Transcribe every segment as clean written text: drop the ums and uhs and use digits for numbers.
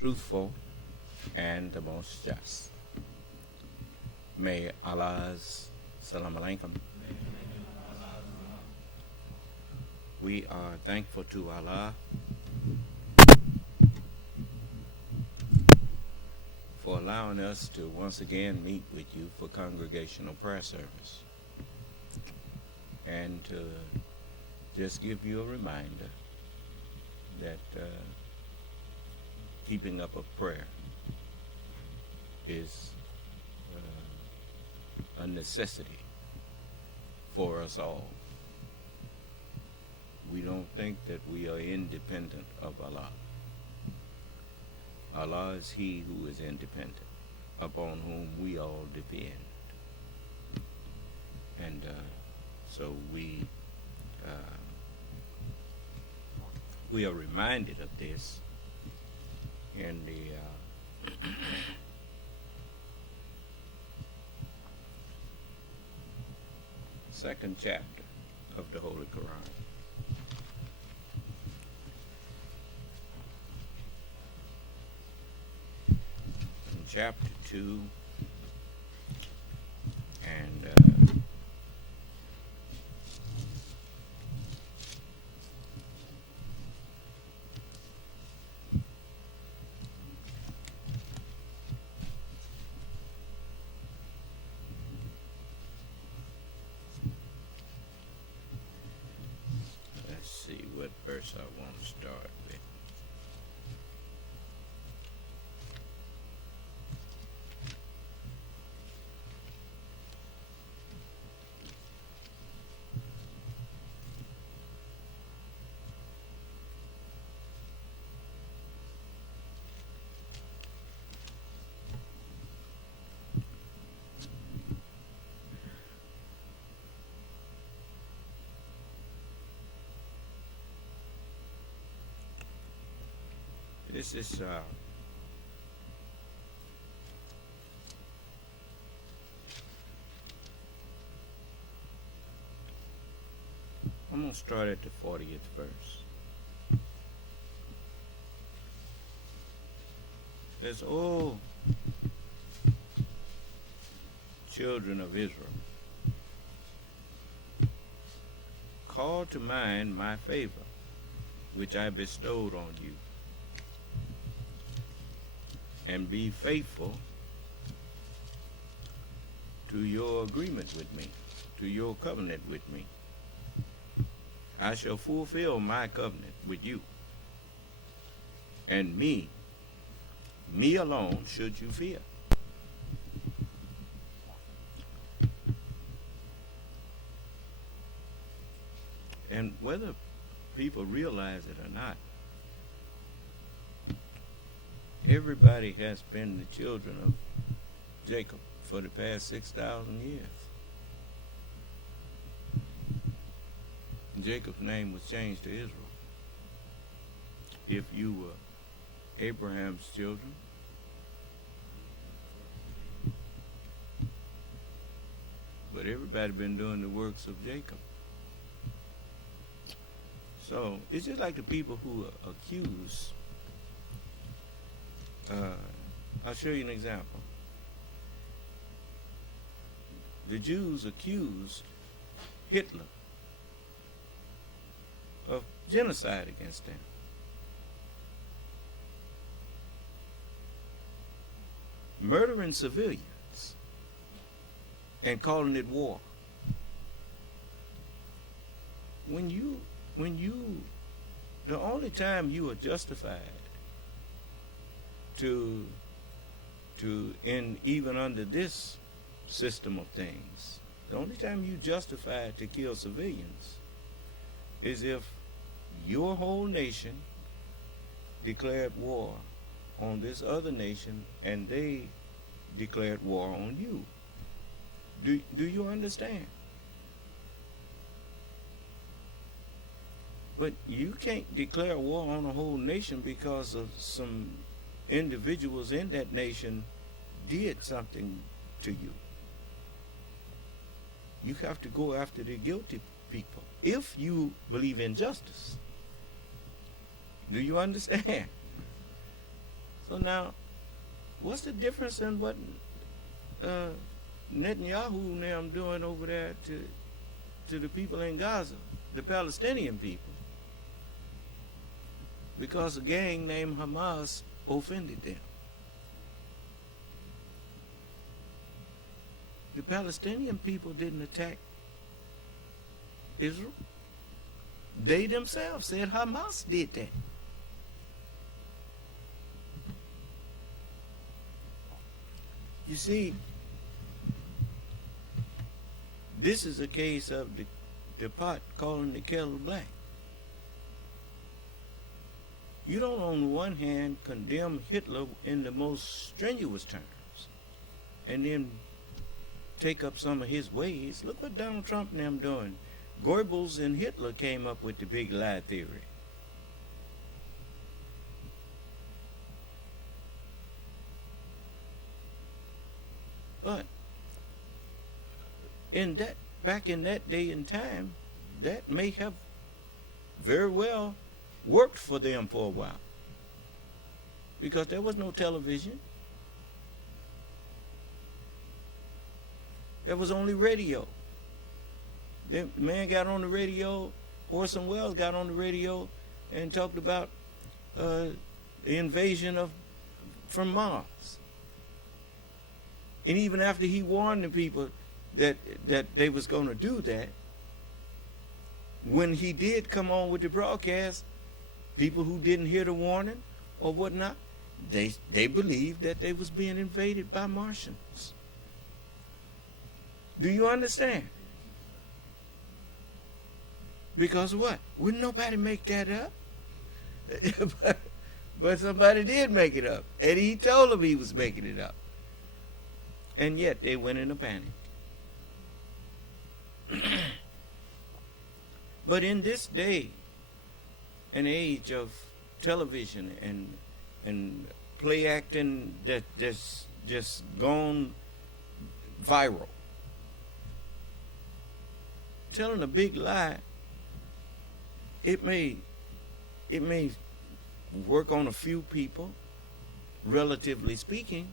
truthful, and the most just. May Allah's salam alaikum. We are thankful to Allah for allowing us to once again meet with you for congregational prayer service and to just give you a reminder that keeping up a prayer is a necessity for us all. We don't think that we are independent of Allah. Allah is He who is independent, upon whom we all depend. And so we are reminded of this in the second chapter of the Holy Quran. In chapter 2 and let's see what verse I want to start with. This is I'm going to start at the 40th verse. It says, "O children of Israel, call to mind my favor, which I bestowed on you, and be faithful to your agreement with me, to your covenant with me. I shall fulfill my covenant with you, and me alone should you fear." And whether people realize it or not, everybody has been the children of Jacob for the past 6,000 years. Jacob's name was changed to Israel. If you were Abraham's children, but everybody been doing the works of Jacob. So it's just like the people who accuse. I'll show you an example. The Jews accused Hitler of genocide against them. Murdering civilians and calling it war. When you, the only time you are justified to even under this system of things, the only time you justified to kill civilians is if your whole nation declared war on this other nation and they declared war on you. Do you understand? But you can't declare war on a whole nation because of some individuals in that nation did something to you. You have to go after the guilty people if you believe in justice. Do you understand? So now, what's the difference in what Netanyahu and them doing over there to the people in Gaza, the Palestinian people? Because a gang named Hamas offended them. The Palestinian people didn't attack Israel. They themselves said Hamas did that. You see, this is a case of the pot calling the kettle black. You don't, on the one hand, condemn Hitler in the most strenuous terms and then take up some of his ways. Look what Donald Trump and them doing. Goebbels and Hitler came up with the big lie theory. But back in that day and time, that may have very well worked for them for a while, because there was no television. There was only radio. The man got on the radio, Orson Welles got on the radio and talked about the invasion from Mars. And even after he warned the people that they was going to do that, when he did come on with the broadcast, people who didn't hear the warning or whatnot, they believed that they was being invaded by Martians. Do you understand? Because what? Wouldn't nobody make that up? but somebody did make it up. And he told them he was making it up. And yet they went in a panic. But in this day and age of television and play acting that's just gone viral, telling a big lie, it may work on a few people, relatively speaking,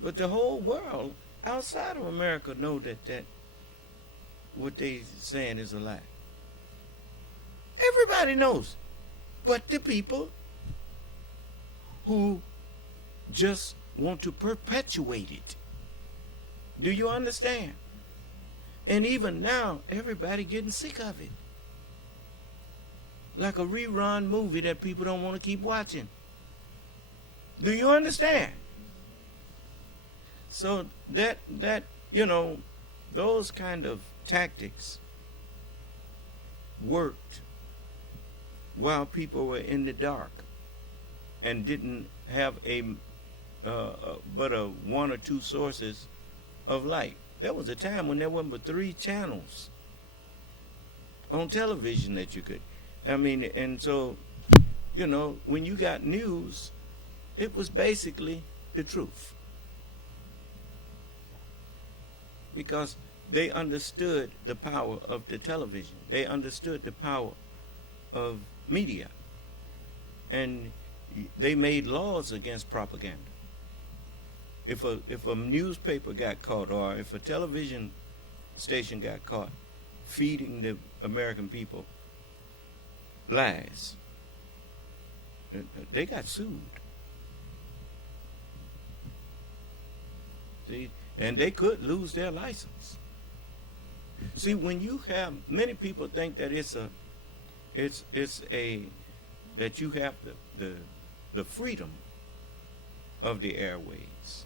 but the whole world outside of America know that what they saying is a lie. Everybody knows, but the people who just want to perpetuate it. Do you understand? And even now, everybody getting sick of it. Like a rerun movie that people don't want to keep watching. Do you understand? So that those kind of tactics worked while people were in the dark and didn't have but one or two sources of light. There was a time when there weren't but 3 channels on television that you could. And so, when you got news, it was basically the truth. Because they understood the power of the television. They understood the power of media. And they made laws against propaganda. If a newspaper got caught, or if a television station got caught feeding the American people lies, they got sued. See, and they could lose their license. See, when you have, many people think that that you have the freedom of the airways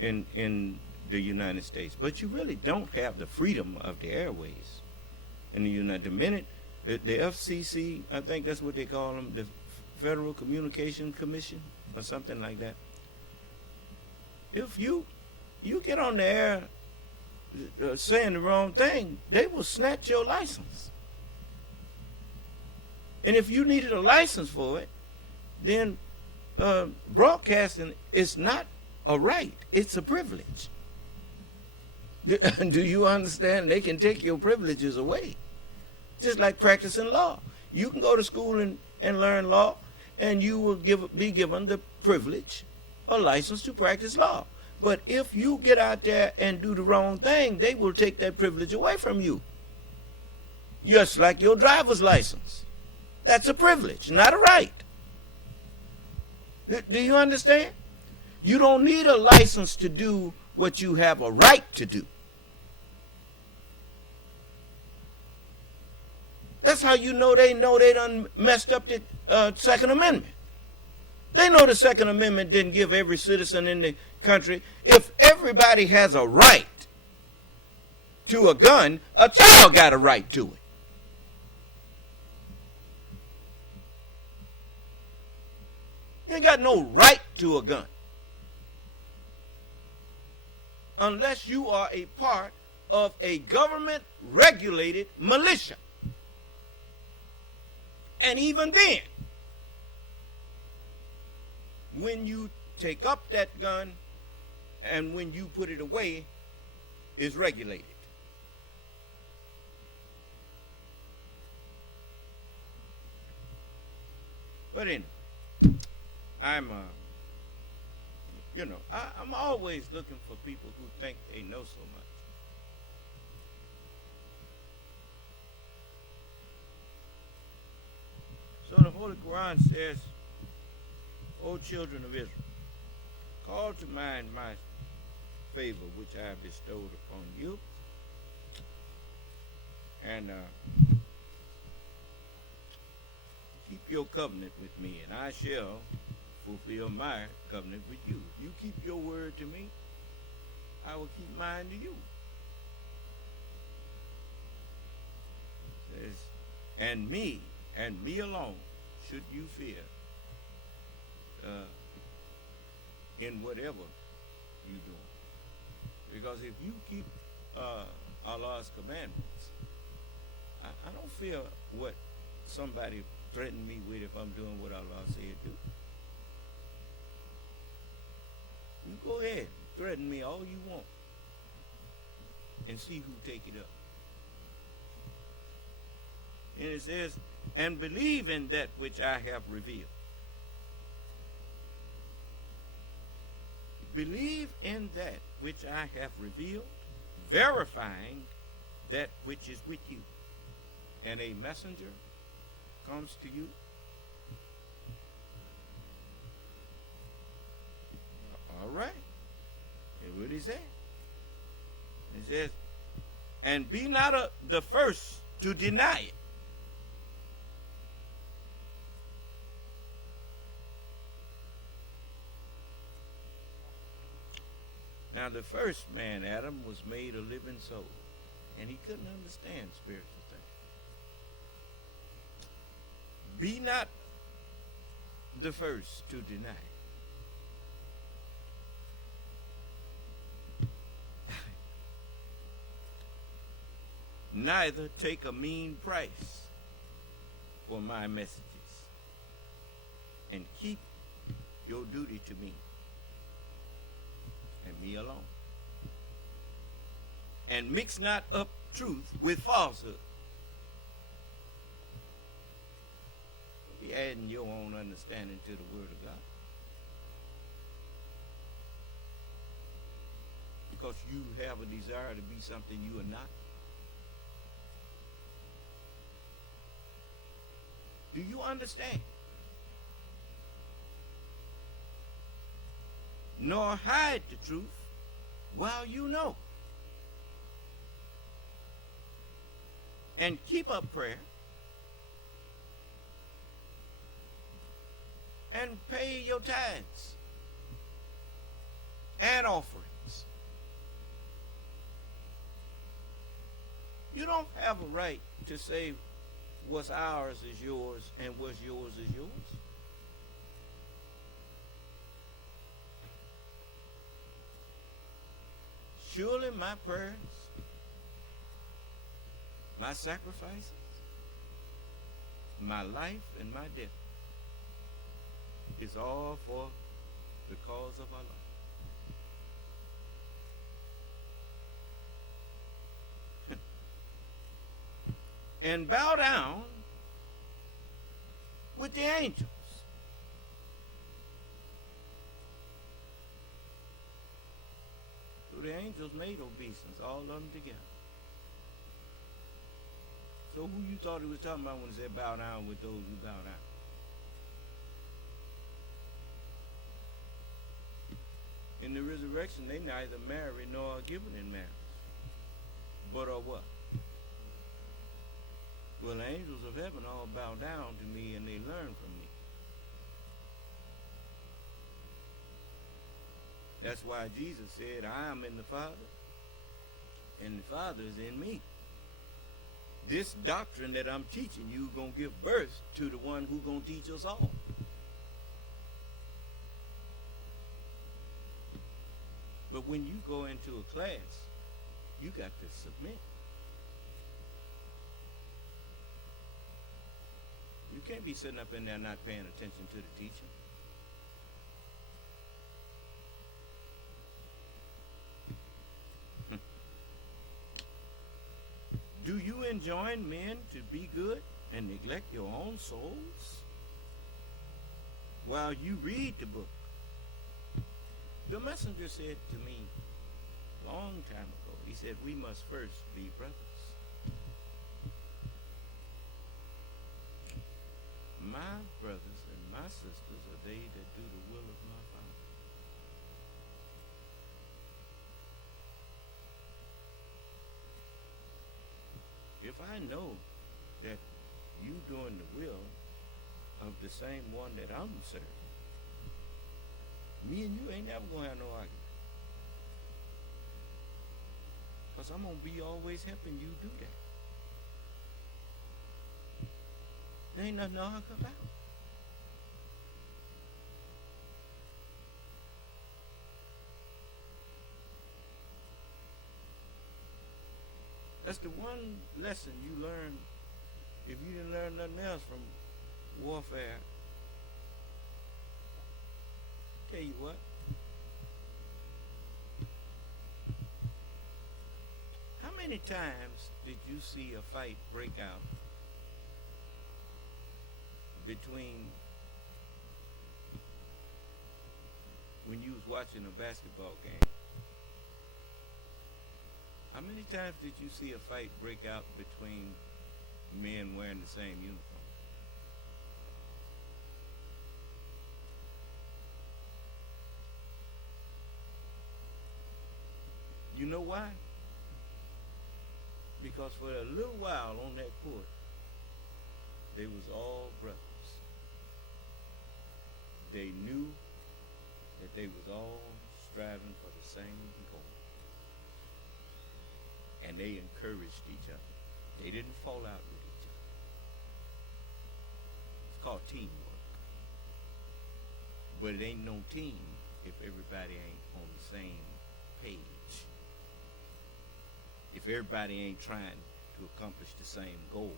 in the United States, but you really don't have the freedom of the airways in the United. The minute the FCC, I think that's what they call them, the Federal Communication Commission or something like that. If you get on the air saying the wrong thing, they will snatch your license. And if you needed a license for it, then broadcasting is not a right, it's a privilege. Do you understand? They can take your privileges away. Just like practicing law. You can go to school and learn law, and you will be given the privilege or license to practice law. But if you get out there and do the wrong thing, they will take that privilege away from you. Just like your driver's license. That's a privilege, not a right. Do you understand? You don't need a license to do what you have a right to do. That's how you know they done messed up the Second Amendment. They know the Second Amendment didn't give every citizen in the country. If everybody has a right to a gun, a child got a right to it. You ain't got no right to a gun unless you are a part of a government-regulated militia. And even then, when you take up that gun and when you put it away, is regulated. But anyway, I'm always looking for people who think they know so much. So the Holy Quran says, O children of Israel, call to mind my favor which I have bestowed upon you, and keep your covenant with me, and I shall fulfill my covenant with you. If you keep your word to me, I will keep mine to you. It says, and me alone should you fear in whatever you do. Because if you keep Allah's commandments, I don't fear what somebody threatened me with if I'm doing what Allah said do. You go ahead, threaten me all you want, and see who take it up. And it says, and believe in that which I have revealed. Believe in that which I have revealed, verifying that which is with you. And a messenger comes to you. All right. Here's what he said. He says, and be not the first to deny it. Now the first man, Adam, was made a living soul, and he couldn't understand spiritual things. Be not the first to deny. Neither take a mean price for my messages, and keep your duty to me, and me alone. And mix not up truth with falsehood. Be adding your own understanding to the word of God. Because you have a desire to be something you are not. Do you understand? Nor hide the truth while you know. And keep up prayer. And pay your tithes and offerings. You don't have a right to say what's ours is yours and what's yours is yours. Surely my prayers, my sacrifices, my life and my death is all for the cause of Allah. And bow down with the angels. So the angels made obeisance, all of them together. So who you thought he was talking about when he said bow down with those who bow down? In the resurrection, they neither marry nor are given in marriage. But are what? Well, the angels of heaven all bow down to me and they learn from me. That's why Jesus said, I am in the Father, and the Father is in me. This doctrine that I'm teaching you is going to give birth to the one who's going to teach us all. But when you go into a class, you got to submit. You can't be sitting up in there not paying attention to the teacher. Do you enjoin men to be good and neglect your own souls while you read the book? The messenger said to me a long time ago, he said, we must first be brothers. My brothers and my sisters are they that do the will of my Father. If I know that you doing the will of the same one that I'm serving, me and you ain't never gonna have no argument. Because I'm gonna be always helping you do that. There ain't nothing to argue about. That's the one lesson you learn if you didn't learn nothing else from warfare. Tell you what. How many times did you see a fight break out between when you was watching a basketball game? How many times did you see a fight break out between men wearing the same uniform? You know why? Because for a little while on that court, they was all brothers. They knew that they was all striving for the same goal. And they encouraged each other. They didn't fall out with each other. It's called teamwork. But it ain't no team if everybody ain't on the same page. If everybody ain't trying to accomplish the same goal.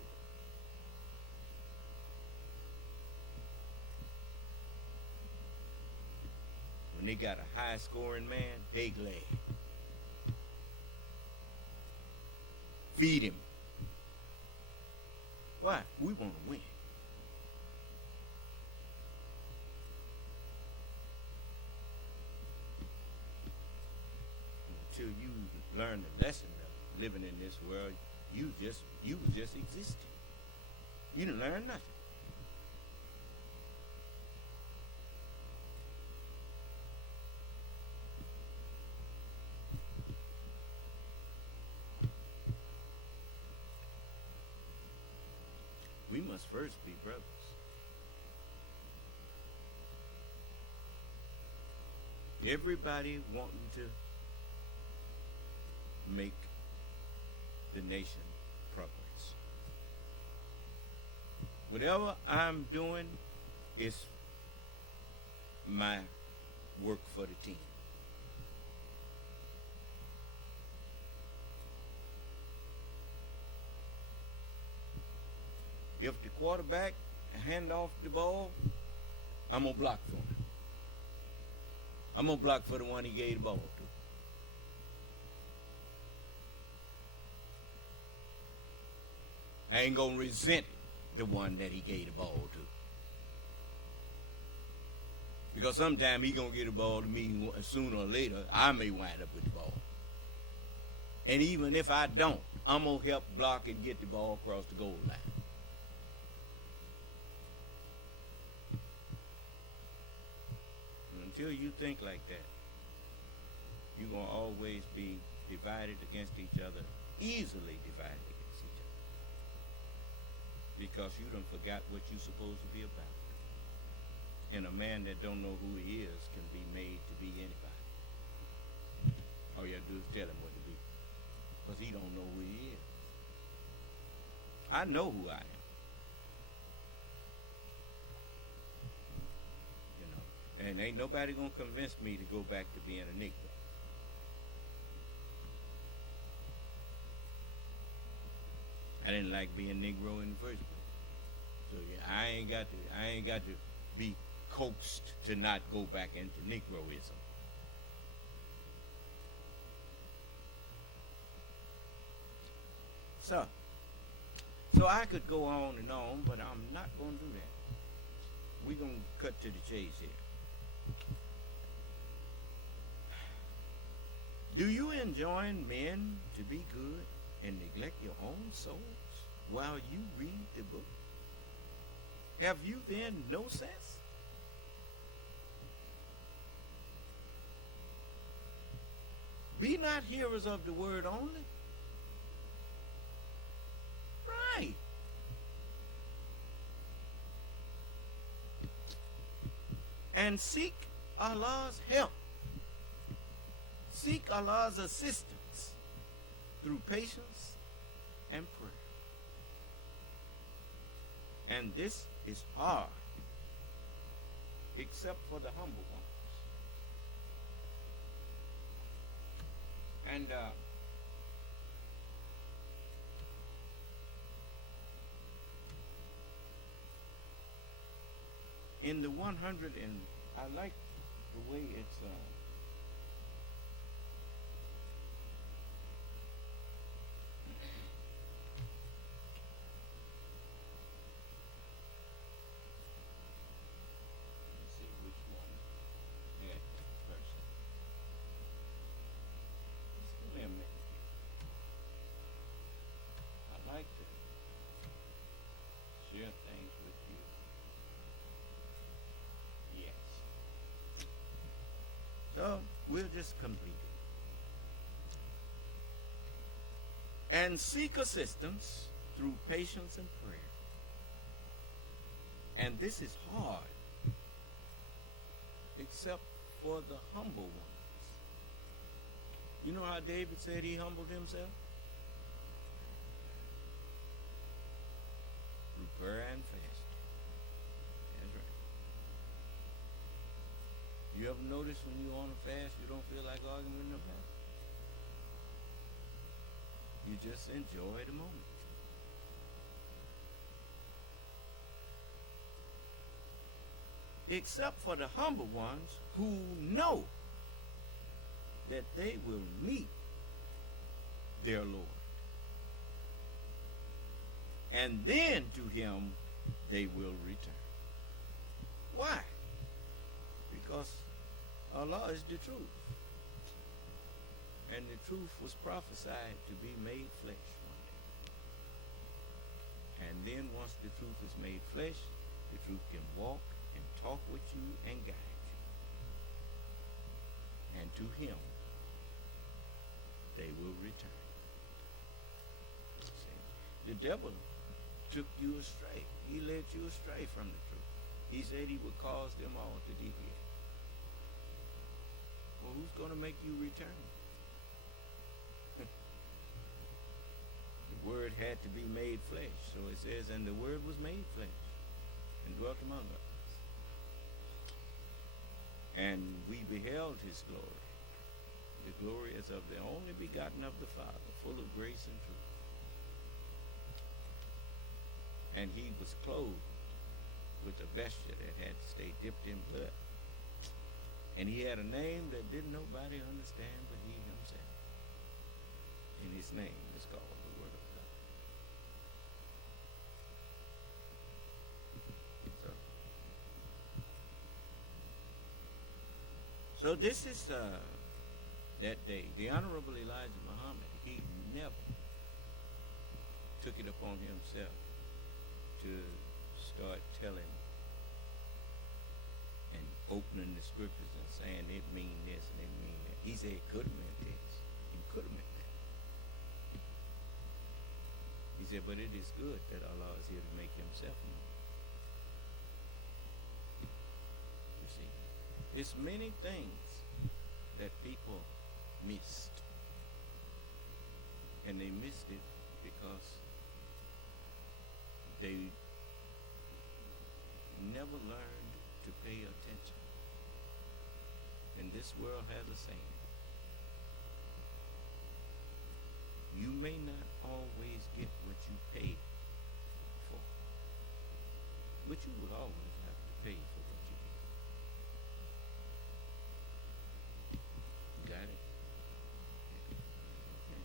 When they got a high scoring man, they glad. Feed him. Why? We want to win. Until you learn the lesson of living in this world, you was just existing. You didn't learn nothing. We must first be brothers. Everybody wanting to make the nation progress. Whatever I'm doing is my work for the team. If the quarterback hand off the ball, I'm going to block for him. I'm going to block for the one he gave the ball to. I ain't going to resent the one that he gave the ball to. Because sometime he going to get the ball to me sooner or later. I may wind up with the ball. And even if I don't, I'm going to help block and get the ball across the goal line. And until you think like that, you're going to always be divided against each other, easily divided against each other. Because you done forgot what you're supposed to be about. And a man that don't know who he is can be made to be anybody. All you have to do is tell him what to be. Because he don't know who he is. I know who I am. You know, and ain't nobody gonna convince me to go back to being a Negro. I didn't like being Negro in the first place. So yeah, I ain't got to be coaxed to not go back into Negroism. So I could go on and on, but I'm not going to do that. We're going to cut to the chase here. Do you enjoin men to be good and neglect your own souls while you read the book? Have you then no sense? Be not hearers of the word only. Right. And seek Allah's help. Seek Allah's assistance through patience and prayer. And this is hard, except for the humble ones. And in the 100, and I like the way it's let's see which one had that person. Just give me a minute here. I like to share things with you. Yes. So we'll just complete it. And seek assistance through patience and prayer. And this is hard, except for the humble ones. You know how David said he humbled himself? Through prayer and fasting. That's right. You ever notice when you're on a fast, you don't feel like arguing with nobody? You just enjoy the moment. Except for the humble ones who know that they will meet their Lord. And then to him they will return. Why? Because Allah is the truth. And the truth was prophesied to be made flesh one day. And then once the truth is made flesh, the truth can walk and talk with you and guide you. And to him they will return. See? The devil took you astray. He led you astray from the truth. He said he would cause them all to deviate. Well, who's going to make you return? The word had to be made flesh. So it says, and the word was made flesh and dwelt among us. And we beheld his glory. The glory is of the only begotten of the Father, full of grace and truth. And he was clothed with a vesture that had to stay dipped in blood. And he had a name that didn't nobody understand but he himself. And his name is called the Word of God. So this is that day, the Honorable Elijah Muhammad, he never took it upon himself to start telling and opening the scriptures and saying it mean this and it mean that. He said it could have meant this. It could have meant that. He said, but it is good that Allah is here to make himself known. You see, it's many things that people missed. And they missed it because they never learned to pay attention. And this world has a saying. You may not always get what you pay for, but you will always have to pay for what you get. Got it? Okay.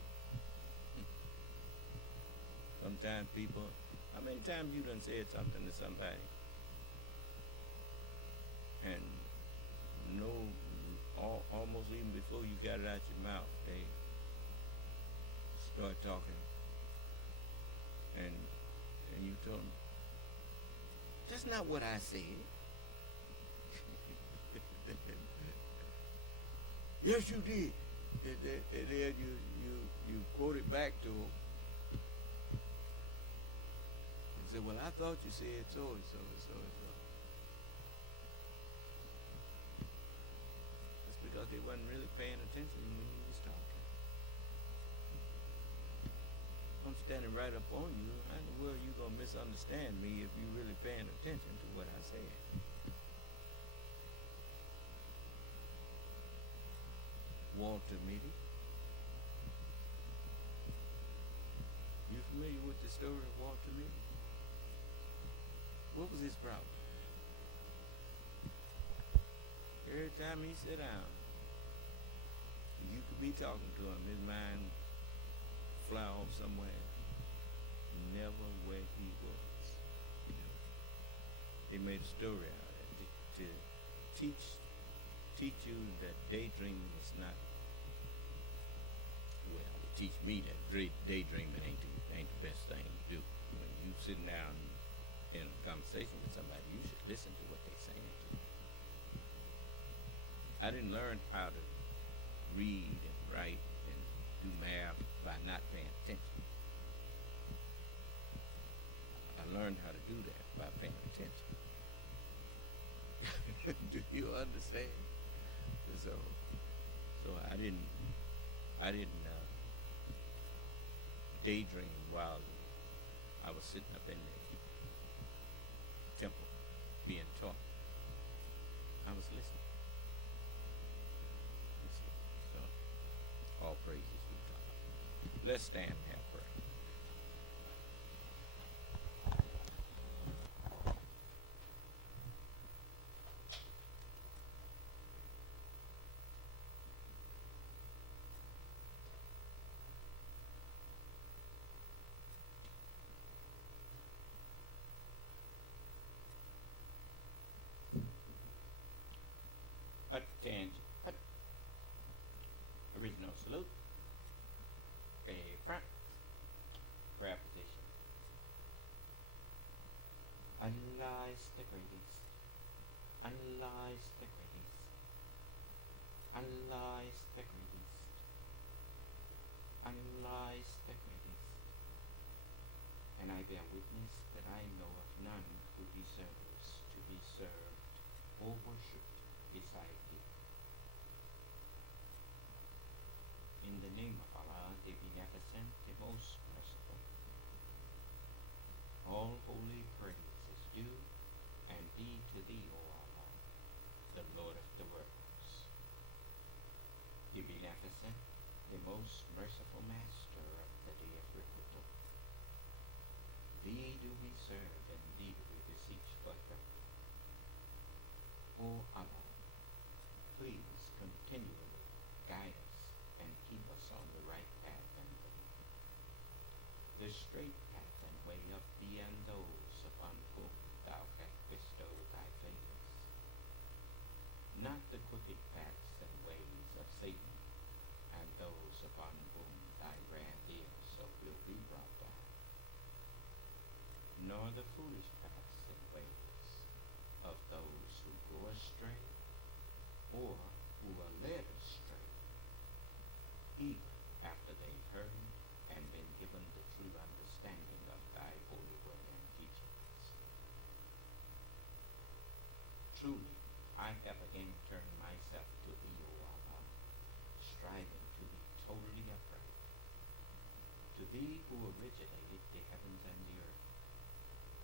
Sometimes people, how many times you done said something to somebody and almost even before you got it out your mouth, they start talking, and you told them, that's not what I said. Yes, you did. And then you quote it back to them and say, well, I thought you said so and so and so and so. That's because they wasn't really paying attention when you was talking. I'm standing right up on you. How in the world you gonna misunderstand me if you really paying attention to what I said? Walter Mitty. You familiar with the story of Walter Mitty? What was his problem? Every time he sat down, you could be talking to him, his mind fly off somewhere, never where he was. They made a story out of it to teach you that daydreaming is not, well, to teach me that daydreaming ain't the best thing to do. When you sitting down in a conversation with somebody, you should listen to what they're saying to you. I didn't learn how to read and write and do math by not paying attention. I learned how to do that by paying attention. Do you understand? So I didn't daydream while I was sitting up in the temple being taught. I was listening. So all praises be to God. Let's stand and have prayer. Attention. Original salute. Front. Prayer position. Allah is the greatest. Allah is the greatest. Allah is the greatest. Allah is the greatest. And I bear witness that I know of none who deserves to be served or worshipped beside thee. In the name of Allah, the Beneficent, the Most Merciful, all holy praise is due and be to thee, O Allah, the Lord of the worlds, the Beneficent, the Most Merciful Master of the day of requital. Thee do we serve and thee do we beseech for help. O Allah, please continually guide us and keep us on the right path and way, the straight path and way of thee and those upon whom thou hast bestowed thy favors, not the crooked paths and ways of Satan nor the foolish paths and ways of those who go astray, or who are led astray, even after they've heard and been given the true understanding of thy holy word and teachings. Truly, I have again turned myself to thee, O Allah, striving to be totally upright, to thee who originated the heavens and the earth,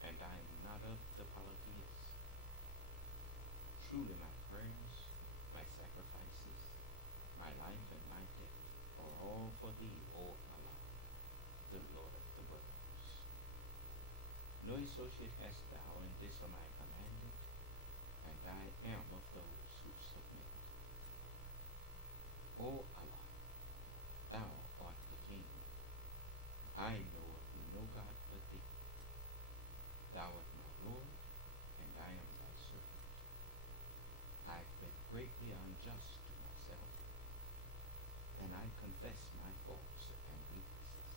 and I am not of the polytheists. Truly my prayers, my sacrifices, my life and my death are all for thee, O Allah, the Lord of the worlds. No associate hast thou in this am I commanded, and I am of those who submit. O Allah, thou art the King. I know of no God but thee. Thou art my Lord, and I am thy servant. I've been greatly unjust to myself, and I confess my faults and weaknesses.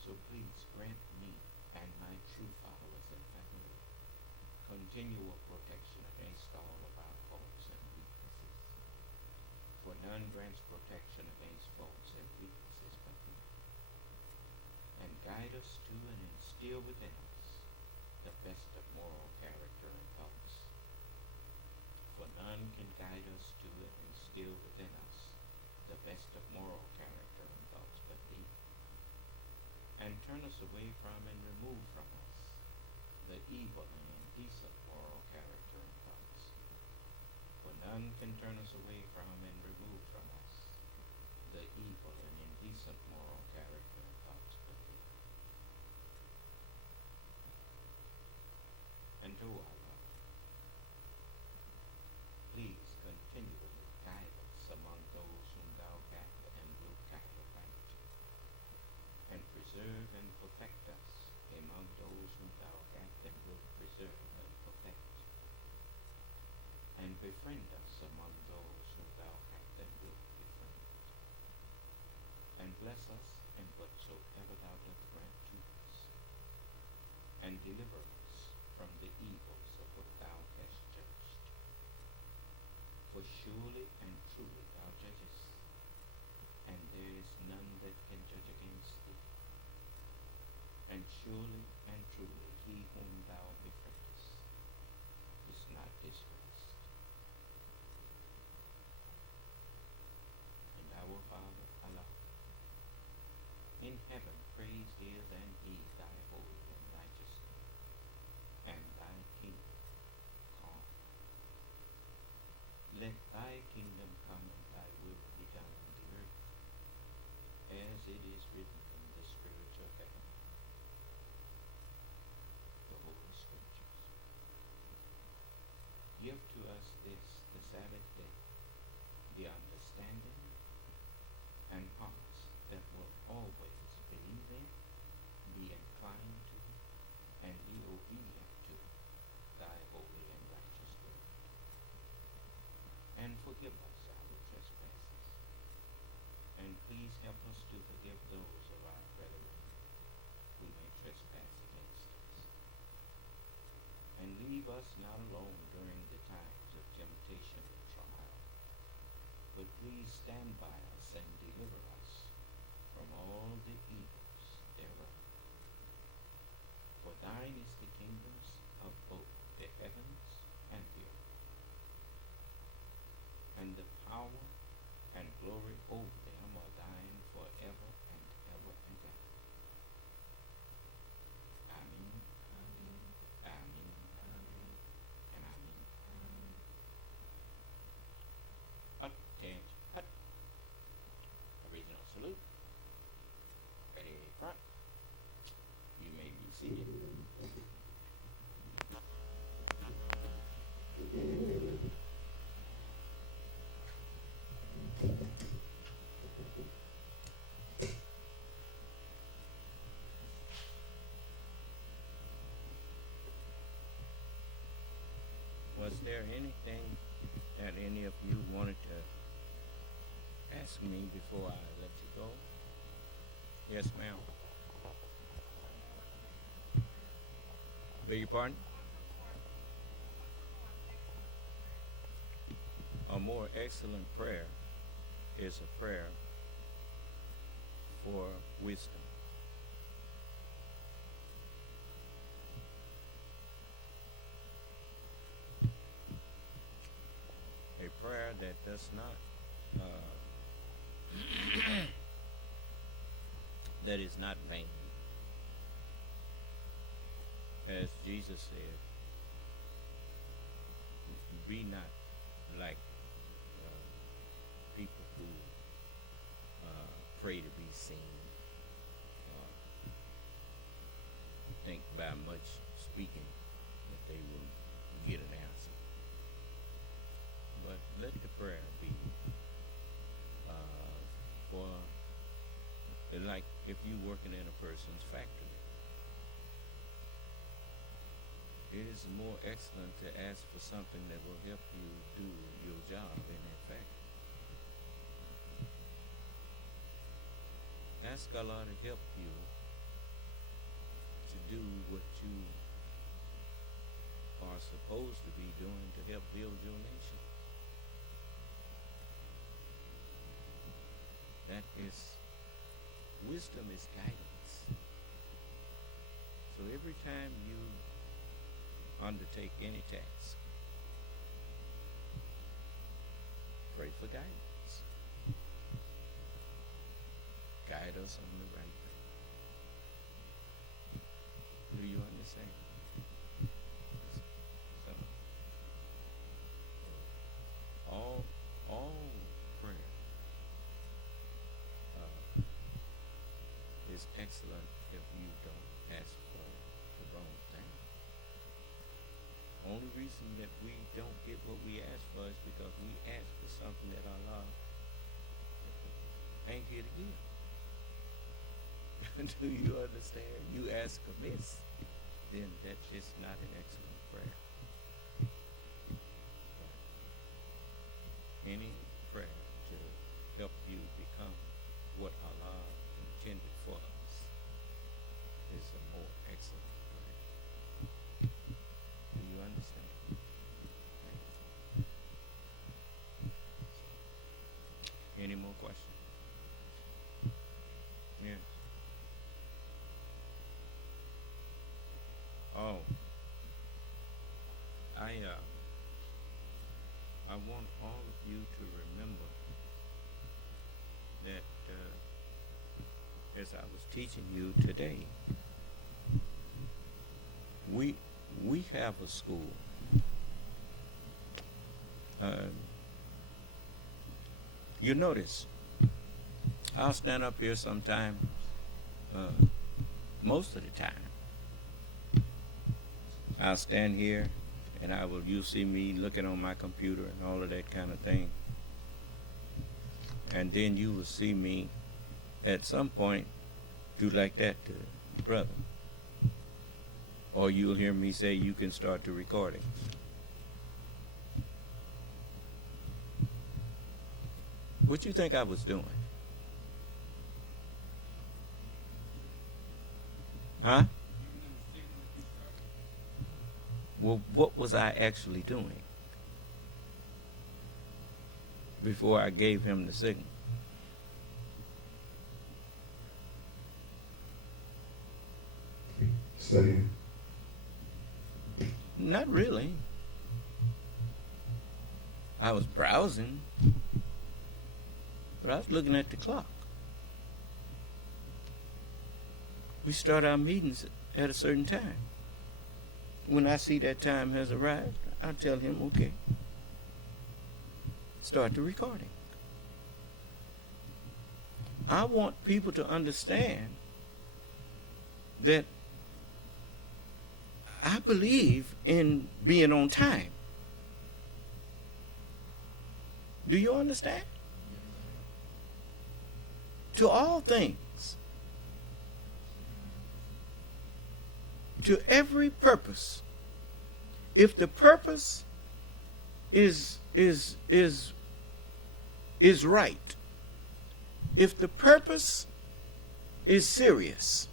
So please grant me and my true followers and family continual protection against all of our faults and weaknesses. For none grants protection against faults and weaknesses but thee. And guide us to and instill within us the best of moral character and thoughts. For none can guide us to and instill within us the best of moral character and thoughts but thee. And turn us away from and remove from us the evil and indecent moral character and thoughts. For none can turn us away from and remove from us the evil and indecent moral character and thoughts but thee. And O Allah, please continually guide us among those whom thou hast and wilt guide aright, and preserve and perfect us among those whom thou hast and wilt preserve and perfect, and befriend us among those whom thou hast and wilt befriend, and bless us in whatsoever thou dost grant to us, and deliver us from the evils of what thou hast judged. For surely and truly thou judgest, and there is none that can judge against thee. And surely and truly he whom thou befriendest is not disgraced. And our Father Allah, in heaven praised is and is thy holy and righteous name, and thy kingdom come. Let thy kingdom come and thy will be done on the earth, as it is written in the spiritual heaven, the Holy Scriptures. Give to us this, the Sabbath day, the understanding and hearts that will always believe in, be inclined to, and be obedient to thy holy and righteous word. And forgive us our trespasses, and please help us to forgive those of our brethren who may trespass against us. And leave us not alone during the times of temptation and trial, but please stand by us and deliver us from all the evils thereof. For thine is the kingdoms of both the heavens and the earth, and the power and glory over them are thine forever and ever and ever. Amen, amen, amen, amen, and amen. Attention, hut. Original salute. Ready, front. You may be seated. Was there anything that any of you wanted to ask me before I let you go? Yes, ma'am. Beg your pardon? A more excellent prayer is a prayer for wisdom. A prayer that does not, that is not vain. As Jesus said, be not like people who pray to be seen, think by much speaking that they will get an answer. But let the prayer be for, like if you're working in a person's factory. It is more excellent to ask for something that will help you do your job in that factory. Ask Allah to help you to do what you are supposed to be doing to help build your nation. That is, wisdom is guidance. So every time you undertake any task, pray for guidance. Guide us on the right way. Do you understand? So, all prayer is excellent if you don't ask for the wrong thing. Only reason that we don't get what we ask for is because we ask for something that Allah ain't here to give. Do you understand? You ask amiss, then that is not an excellent prayer. But any prayer to help you become what Allah intended for us is a more excellent prayer. Do you understand? Any more questions? Yes. Oh, I want all of you to remember that as I was teaching you today, we have a school. You notice, I'll stand up here sometime, most of the time. I'll stand here and you'll see me looking on my computer and all of that kind of thing. And then you will see me at some point do like that to brother. Or you'll hear me say, you can start the recording. What you think I was doing? Huh? Well, what was I actually doing before I gave him the signal? Studying. Not really. I was browsing, but I was looking at the clock. We start our meetings at a certain time. When I see that time has arrived, I tell him, okay, start the recording. I want people to understand that I believe in being on time. Do you understand? To all things, to every purpose. If the purpose is right, if the purpose is serious,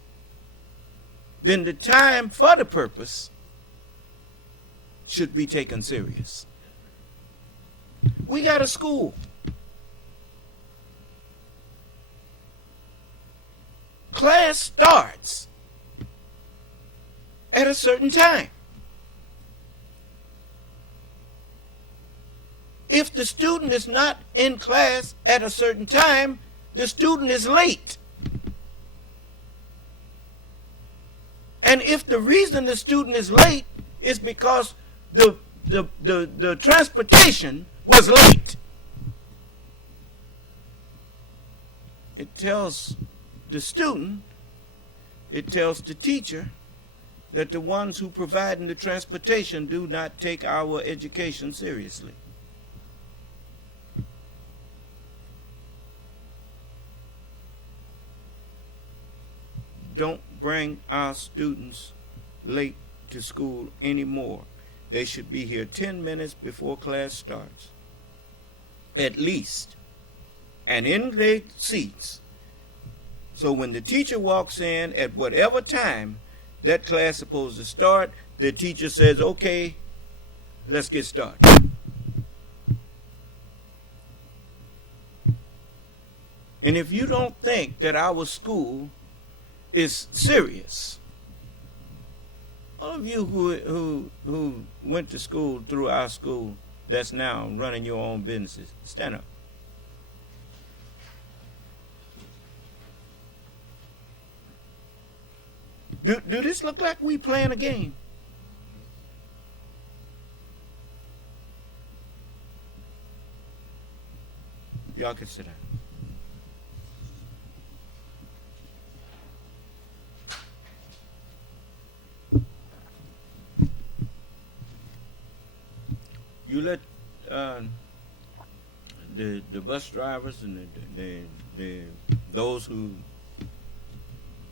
then the time for the purpose should be taken serious. We got a school. Class starts at a certain time. If the student is not in class at a certain time, the student is late. And if the reason the student is late is because the transportation was late, it tells the student, it tells the teacher that the ones who providing the transportation do not take our education seriously. Don't bring our students late to school anymore. They should be here 10 minutes before class starts, at least, and in their seats. So when the teacher walks in at whatever time that class is supposed to start, the teacher says, okay, let's get started. And if you don't think that our school is serious, all of you who went to school through our school that's now running your own businesses, stand up. Do this look like we playing a game? Y'all can sit down. You let the bus drivers and the those who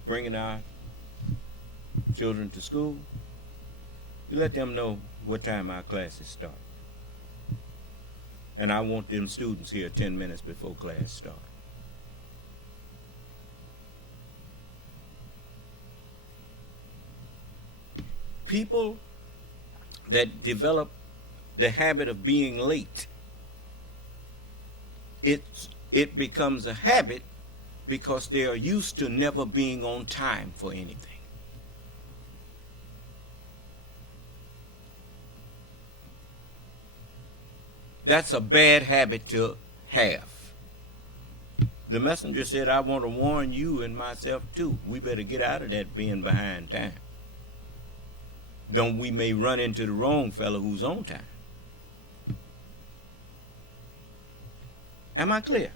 bringing our children to school, you let them know what time our classes start. And I want them students here 10 minutes before class starts. People that develop the habit of being late, it becomes a habit because they are used to never being on time for anything. That's a bad habit to have. The messenger said, I want to warn you and myself too. We better get out of that being behind time. Don't we may run into the wrong fellow who's on time. Am I clear?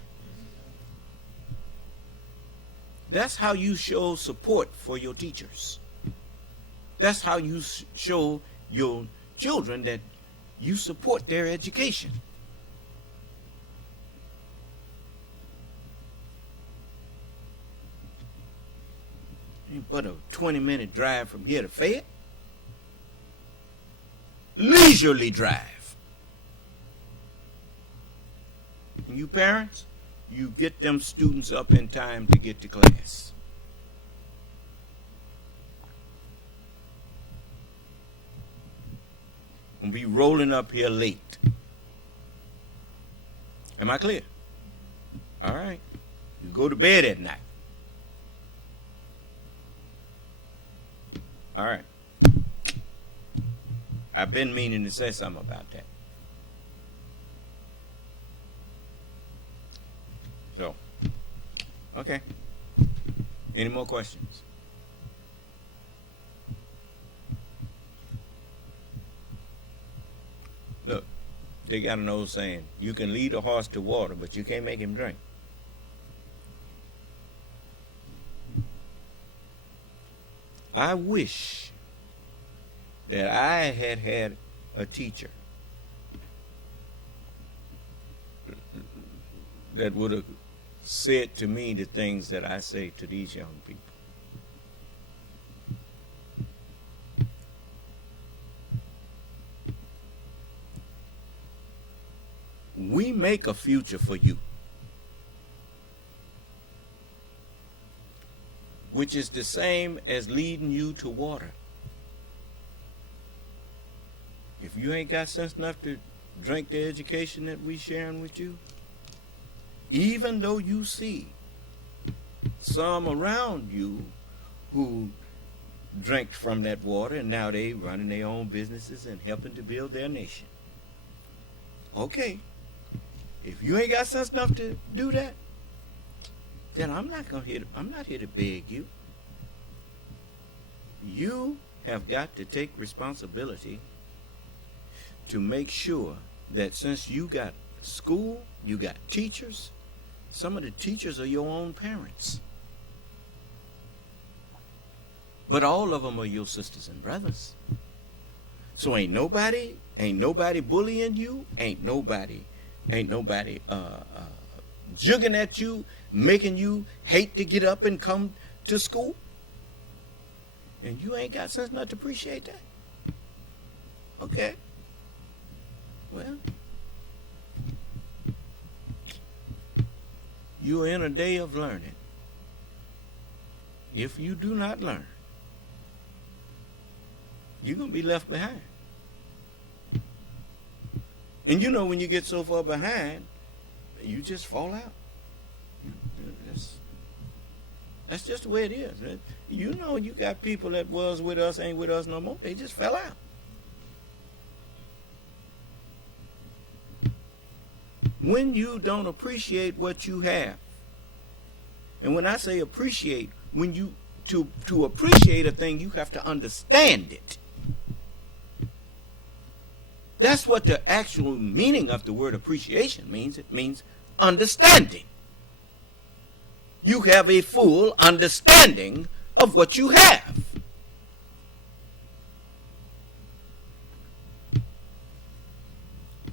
That's how you show support for your teachers. That's how you show your children that you support their education. Ain't but a 20-minute drive from here to Fayette. Leisurely drive. And you parents, you get them students up in time to get to class. And be rolling up here late. Am I clear? All right. You go to bed at night. All right. I've been meaning to say something about that. So, okay. Any more questions? Look, they got an old saying, you can lead a horse to water, but you can't make him drink. I wish that I had had a teacher that would have said to me the things that I say to these young people. We make a future for you, which is the same as leading you to water. If if you ain't got sense enough to drink the education that we sharing with you, even though you see some around you who drank from that water and now they running their own businesses and helping to build their nation. Okay, if you ain't got sense enough to do that, then I'm not here to beg you. You have got to take responsibility to make sure that since you got school, you got teachers, some of the teachers are your own parents. But all of them are your sisters and brothers. So ain't nobody bullying you, ain't nobody jugging at you, making you hate to get up and come to school. And you ain't got sense not to appreciate that. Okay. Well, you are in a day of learning. If you do not learn, you're going to be left behind. And you know when you get so far behind, you just fall out. That's just the way it is. You know you got people that was with us, ain't with us no more. They just fell out. When you don't appreciate what you have, and when I say appreciate, when you to appreciate a thing, you have to understand it. That's what the actual meaning of the word appreciation means. It means understanding. You have a full understanding of what you have.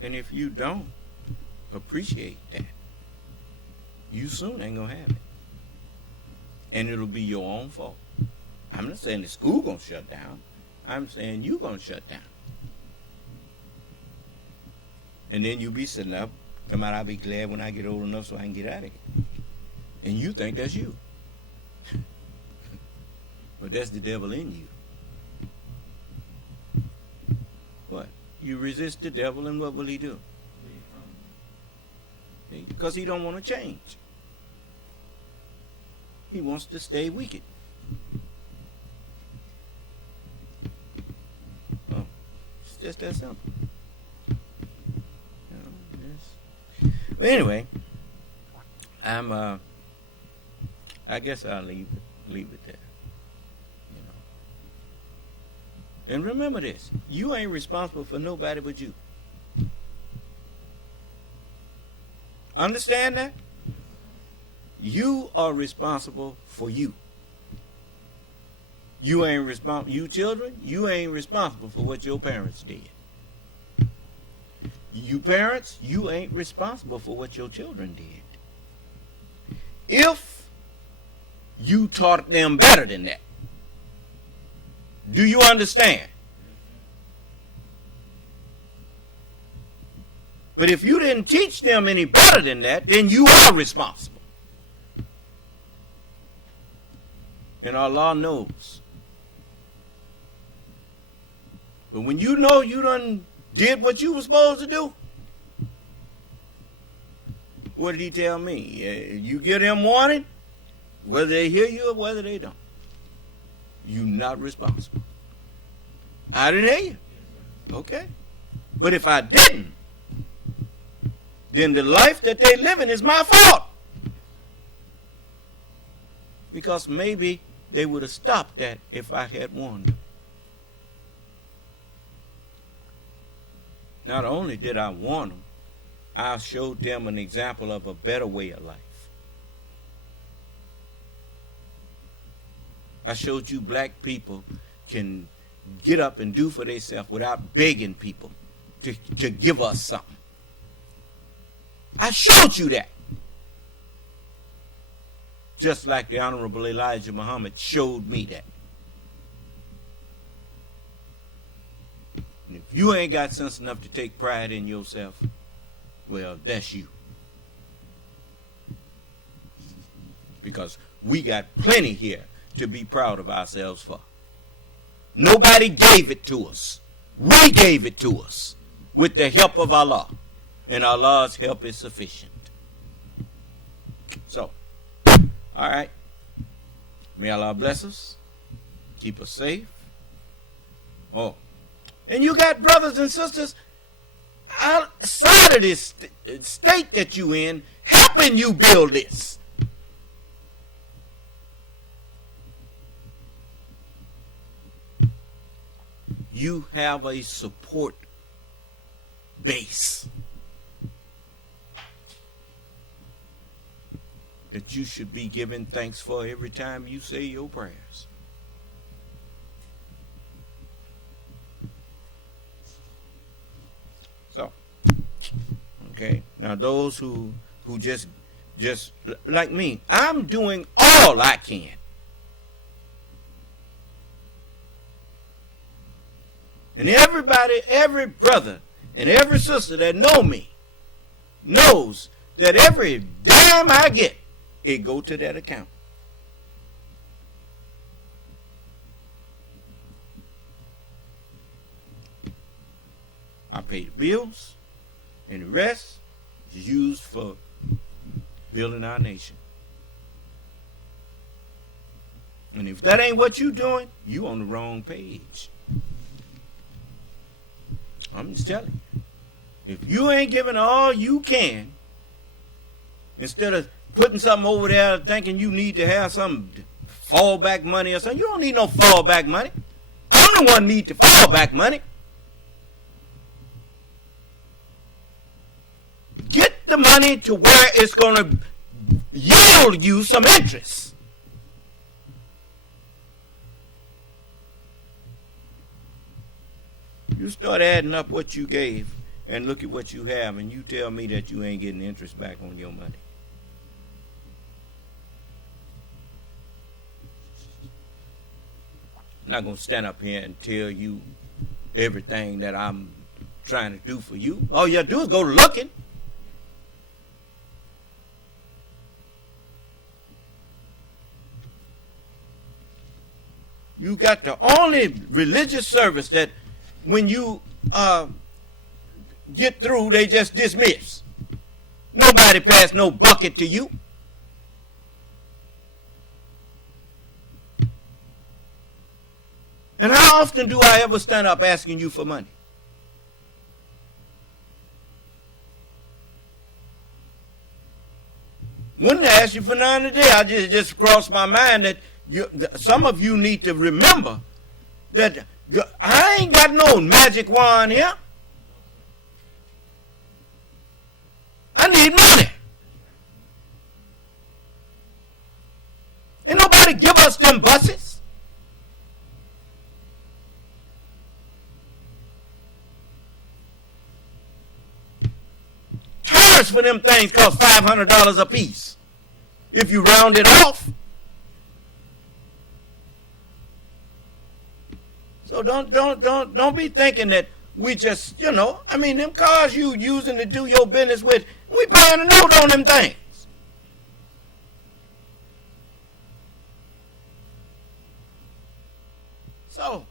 And if you don't appreciate that, you soon ain't gonna have it. And it'll be your own fault. I'm not saying the school gonna shut down. I'm saying you gonna shut down. And then you be sitting up, talking about I'll be glad when I get old enough so I can get out of here. And you think that's you. But that's the devil in you. What? You resist the devil and what will he do? Because he don't want to change. He wants to stay wicked. Oh, it's just that simple. But anyway, I guess I'll leave it there. You know. And remember this: you ain't responsible for nobody but you. Understand that? You are responsible for you. You ain't responsible. You children, you ain't responsible for what your parents did. You parents, you ain't responsible for what your children did. If you taught them better than that. Do you understand? But if you didn't teach them any better than that, then you are responsible. And Allah knows. But when you know you done did what you were supposed to do, what did he tell me? You give them warning, whether they hear you or whether they don't. You're not responsible. I didn't hear you. Okay. But if I didn't, then the life that they living is my fault. Because maybe they would have stopped that if I had warned them. Not only did I warn them, I showed them an example of a better way of life. I showed you black people can get up and do for themselves without begging people to give us something. I showed you that. Just like the Honorable Elijah Muhammad showed me that. And if you ain't got sense enough to take pride in yourself, well, that's you. Because we got plenty here to be proud of ourselves for. Nobody gave it to us. We gave it to us with the help of Allah. And Allah's help is sufficient. So, all right. May Allah bless us. Keep us safe. Oh, and you got brothers and sisters outside of this state that you in helping you build this. You have a support base that you should be giving thanks for every time you say your prayers. So, okay, now those who just like me, I'm doing all I can. And everybody, every brother and every sister that know me knows that every dime I get, it go to that account. I pay the bills, and the rest is used for building our nation. And if that ain't what you doing, you on the wrong page. I'm just telling you. If you ain't giving all you can, instead of putting something over there thinking you need to have some fallback money or something, you don't need no fallback money. I'm the one need to fallback money. Get the money to where it's going to yield you some interest. You start adding up what you gave and look at what you have, and you tell me that you ain't getting interest back on your money. I'm not going to stand up here and tell you everything that I'm trying to do for you. All you have to do is go looking. You got the only religious service that when you get through, they just dismiss. Nobody pass no bucket to you. And how often do I ever stand up asking you for money? Wouldn't ask you for none today. I just crossed my mind that some of you need to remember that I ain't got no magic wand here. I need money. Ain't nobody give us them buses. Tires for them things cost $500 a piece. If you round it off. So don't be thinking that we just, them cars you using to do your business with, we paying a note on them things. So,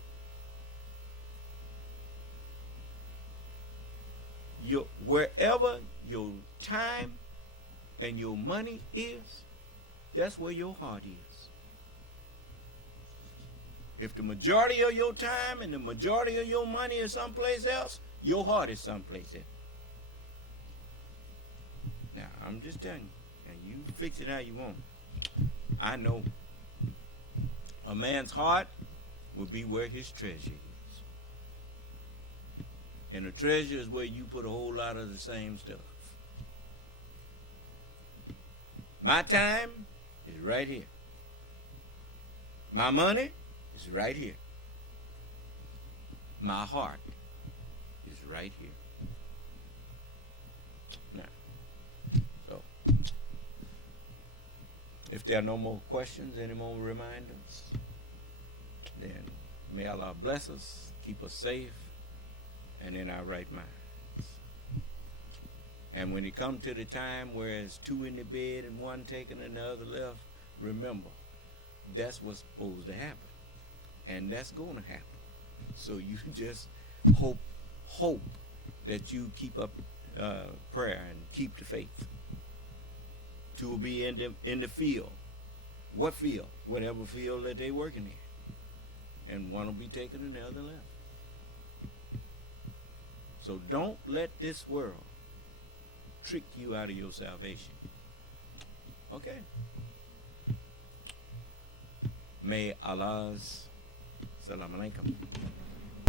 wherever your time and your money is, that's where your heart is. If the majority of your time and the majority of your money is someplace else, your heart is someplace else. Now, I'm just telling you, and you fix it how you want. I know a man's heart will be where his treasure is. And the treasure is where you put a whole lot of the same stuff. My time is right here. My money is right here. My heart is right here. Now, so, if there are no more questions, any more reminders, then may Allah bless us, keep us safe, and in our right minds. And when it comes to the time where it's two in the bed and one taken and the other left, remember, that's what's supposed to happen. And that's going to happen. So you just Hope that you keep up prayer and keep the faith. Two will be in the field. What field? Whatever field that they working in. And one will be taken and the other left. So don't let this world trick you out of your salvation. Okay? May Allah's salam alaikum